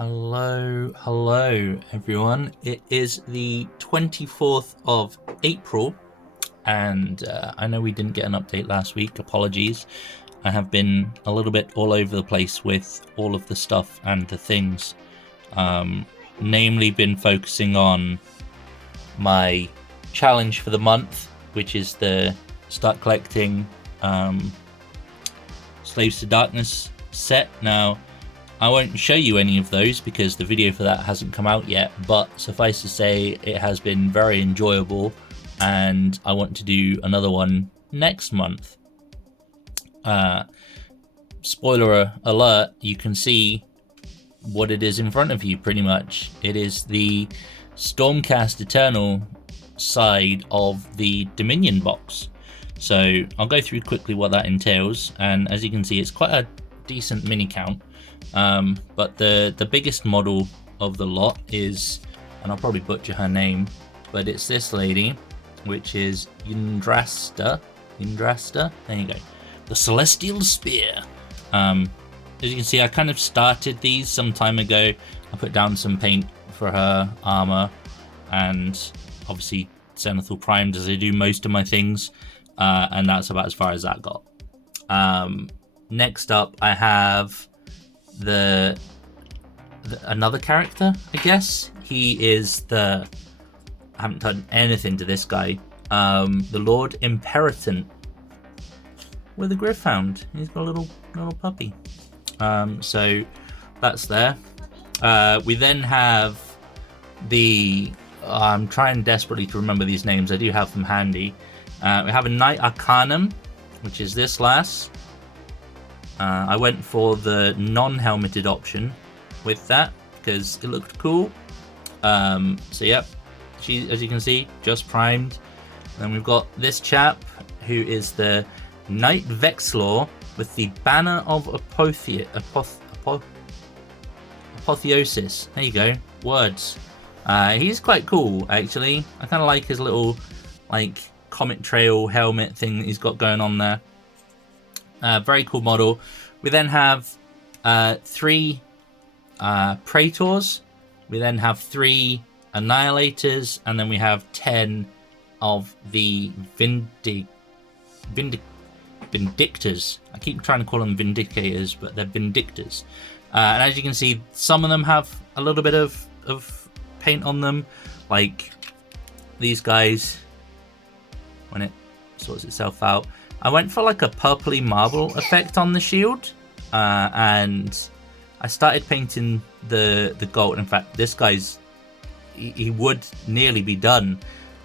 Hello everyone. It is the 24th of April and I know we didn't get an update last week, apologies. I have been a little bit all over the place with all of the stuff and the things. Namely been focusing on my challenge for the month, which is the start collecting Slaves to Darkness set. Now, I won't show you any of those because the video for that hasn't come out yet, but suffice to say it has been very enjoyable and I want to do another one next month. Spoiler alert, you can see what it is in front of you pretty much. It is the Stormcast Eternal side of the Dominion box. So I'll go through quickly what that entails, and as you can see it's quite a decent mini count. But the biggest model of the lot is, and I'll probably butcher her name, but it's this lady, which is Yndrasta, there you go, the Celestial Spear. As you can see, I kind of started these some time ago. I put down some paint for her armor and obviously Zenithal primed as I do most of my things, and that's about as far as that got. Next up I have another character, I guess. He is I haven't done anything to this guy, the Lord Imperatant with a Griffhound. He's got a little puppy. So that's there. We then have I'm trying desperately to remember these names. I do have them handy. We have a Knight Arcanum, which is this lass. I went for the non-helmeted option with that because it looked cool. So yep, she, as you can see, just primed. Then we've got this chap who is the Knight Vexlor with the Banner of Apotheosis. There you go, words. He's quite cool actually. I kind of like his little comet trail helmet thing that he's got going on there. Very cool model. We then have 3 Praetors. We then have 3 Annihilators, and then we have 10 of the Vindictors. I keep trying to call them Vindicators, but they're Vindictors. And as you can see, some of them have a little bit of paint on them, like these guys. When it sorts itself out, I went for like a purpley marble effect on the shield, and I started painting the gold. In fact, this guy's he would nearly be done,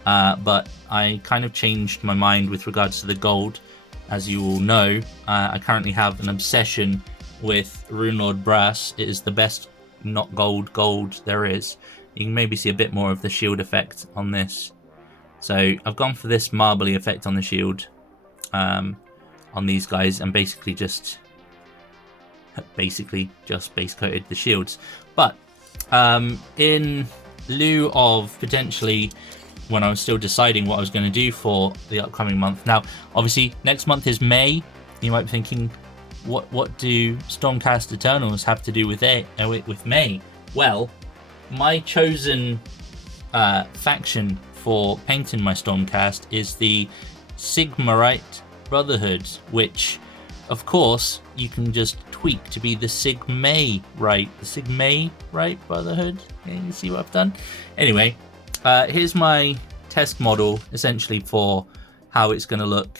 but I kind of changed my mind with regards to the gold. As you all know, I currently have an obsession with Runelord Brass. It is the best not gold there is. You can maybe see a bit more of the shield effect on this. So I've gone for this marbly effect on the shield, on these guys, and basically just base coated the shields. But in lieu of potentially, when I was still deciding what I was going to do for the upcoming month. Now, obviously, next month is May. You might be thinking, what do Stormcast Eternals have to do with May? Well, my chosen faction for painting my Stormcast is the Sigmarite Brotherhood, which of course you can just tweak to be the Sigmarite Brotherhood. Yeah, you see what I've done? Anyway, here's my test model essentially for how it's going to look.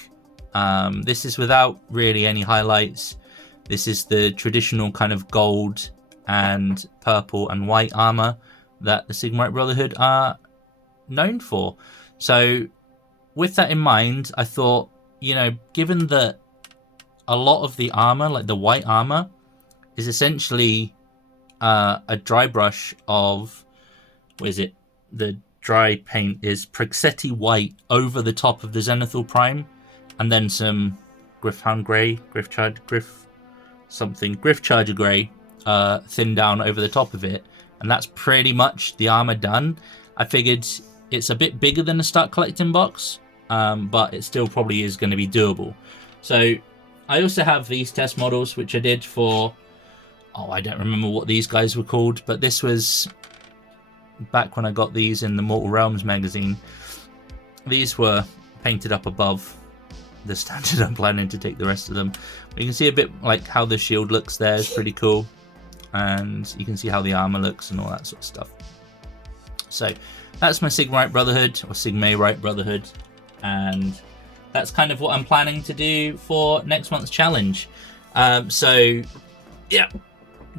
This is without really any highlights. This is the traditional kind of gold and purple and white armor that the Sigmarite Brotherhood are known for. So with that in mind, I thought, given that a lot of the armor, like the white armor, is essentially a dry brush of, the dry paint is Praxeti white over the top of the Zenithal Prime, and then some Griffhound Grey, Griffcharger Grey thinned down over the top of it, and that's pretty much the armor done. I figured it's a bit bigger than a start collecting box, but it still probably is going to be doable. So I also have these test models, which I did for I don't remember what these guys were called, but this was back when I got these in the Mortal Realms magazine. These were painted up above the standard. I'm planning to take the rest of them. But you can see a bit like how the shield looks there is pretty cool, and you can see how the armor looks and all that sort of stuff. So that's my Sigmarite Brotherhood, or Sigmarite Brotherhood, and that's kind of what I'm planning to do for next month's challenge. So yeah,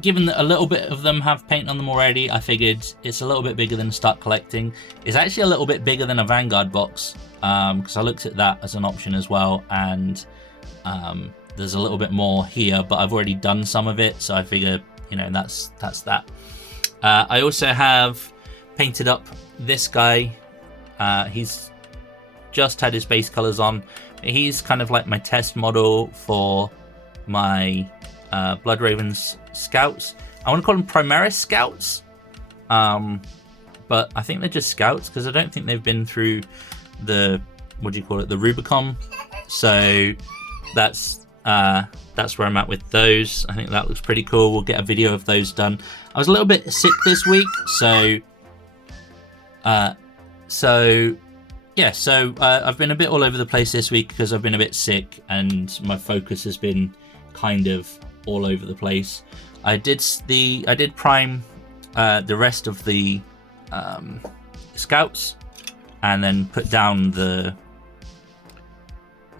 given that a little bit of them have paint on them already, I figured it's a little bit bigger than start collecting. It's actually a little bit bigger than a Vanguard box, because I looked at that as an option as well, and there's a little bit more here, but I've already done some of it, so I figure, you know, that's that. I also have painted up this guy. He's just had his base colors on. He's kind of like my test model for my Blood Ravens scouts. I want to call them Primaris scouts, but I think they're just scouts because I don't think they've been through the, what do you call it, the Rubicon. So that's where I'm at with those. I think that looks pretty cool. We'll get a video of those done. I was a little bit sick this week, so I've been a bit all over the place this week because I've been a bit sick and my focus has been kind of all over the place. I did prime the rest of the scouts, and then put down the,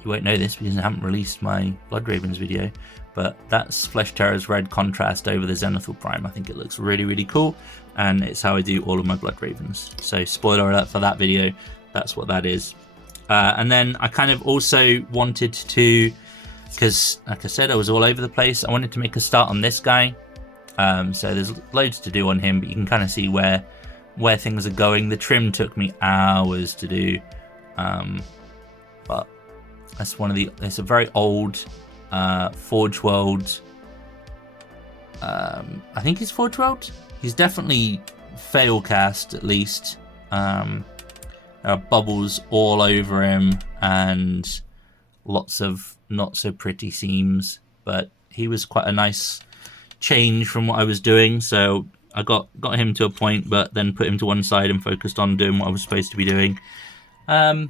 you won't know this because I haven't released my Blood Ravens video, but that's Flesh Terror's red contrast over the Zenithal Prime. I think it looks really, really cool, and it's how I do all of my Blood Ravens. So spoiler alert for that video, that's what that is. And then I kind of also wanted to, because like I said, I was all over the place, I wanted to make a start on this guy. So there's loads to do on him, but you can kind of see where things are going. The trim took me hours to do, but that's it's a very old Forge World. I think he's Forge World. He's definitely Failcast at least. There are bubbles all over him and lots of not so pretty seams, but he was quite a nice change from what I was doing. So I got him to a point, but then put him to one side and focused on doing what I was supposed to be doing. But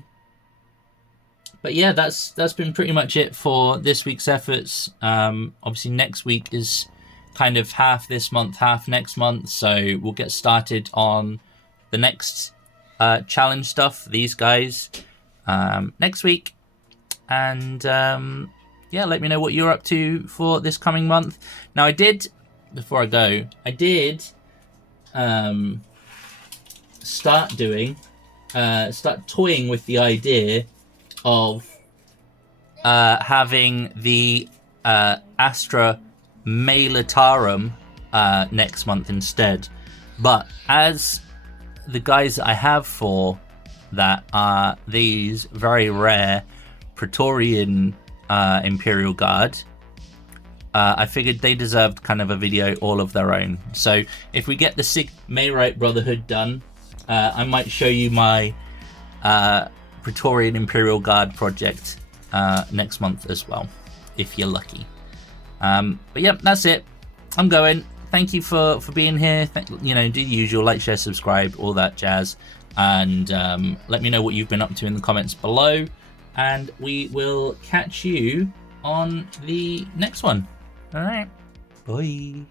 yeah, that's been pretty much it for this week's efforts. Obviously next week is kind of half this month, half next month, so we'll get started on the next challenge stuff, these guys, next week. And yeah, let me know what you're up to for this coming month. Now I did, before I go, start toying with the idea of having the Astra Melitarum next month instead. But as the guys that I have for that are these very rare Praetorian Imperial Guard, I figured they deserved kind of a video all of their own. So if we get the Sigmarite Brotherhood done, I might show you my Praetorian Imperial Guard project next month as well, if you're lucky. But yeah, that's it. I'm going. Thank you for being here. You know, do the usual, like, share, subscribe, all that jazz. And let me know what you've been up to in the comments below. And we will catch you on the next one. All right. Bye.